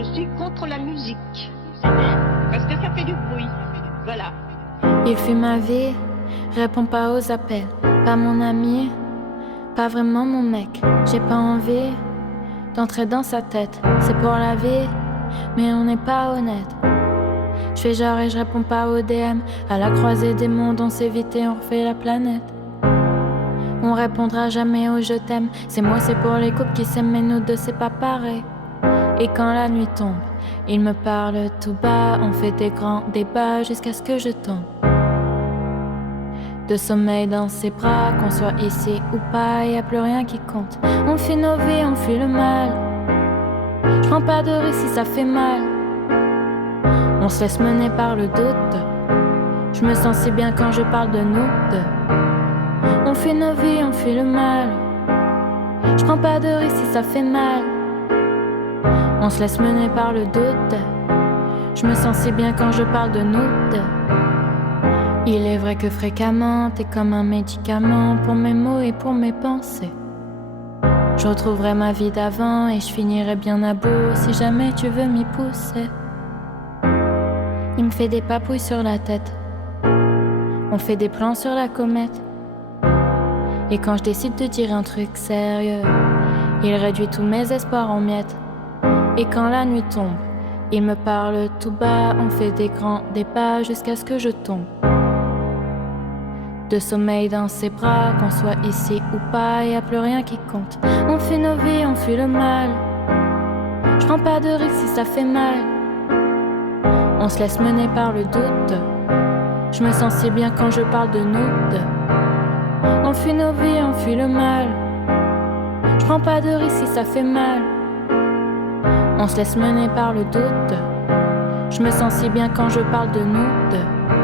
Je suis contre la musique. Parce que ça fait du bruit. Voilà. Il fuit ma vie, répond pas aux appels. Pas mon ami, pas vraiment mon mec. J'ai pas envie d'entrer dans sa tête. C'est pour la vie, mais on n'est pas honnête. Je fais genre et je réponds pas aux DM. À la croisée des mondes, on s'évite et on refait la planète. On répondra jamais au je t'aime. C'est moi, c'est pour les couples qui s'aiment, mais nous deux c'est pas pareil. Et quand la nuit tombe, il me parle tout bas. On fait des grands débats jusqu'à ce que je tombe. De sommeil dans ses bras, qu'on soit ici ou pas, y a plus rien qui compte. On fuit nos vies, on fuit le mal. Je prends pas de risque si ça fait mal. On se laisse mener par le doute. Je me sens si bien quand je parle de nous deux. On fuit nos vies, on fuit le mal. Je prends pas de risque si ça fait mal. On se laisse mener par le doute. Je me sens si bien quand je parle de nous deux. Il est vrai que fréquemment t'es comme un médicament pour mes mots et pour mes pensées. Je retrouverai ma vie d'avant et je finirai bien à bout si jamais tu veux m'y pousser. Il me fait des papouilles sur la tête. On fait des plans sur la comète. Et quand je décide de dire un truc sérieux, il réduit tous mes espoirs en miettes. Et quand la nuit tombe, il me parle tout bas. On fait des grands débats jusqu'à ce que je tombe. De sommeil dans ses bras, qu'on soit ici ou pas, y a plus rien qui compte. On fuit nos vies, on fuit le mal. Je prends pas de risque si ça fait mal. On se laisse mener par le doute. Je me sens si bien quand je parle de nous deux. On fuit nos vies, on fuit le mal. Je prends pas de risque si ça fait mal. On se laisse mener par le doute. Je me sens si bien quand je parle de nous deux.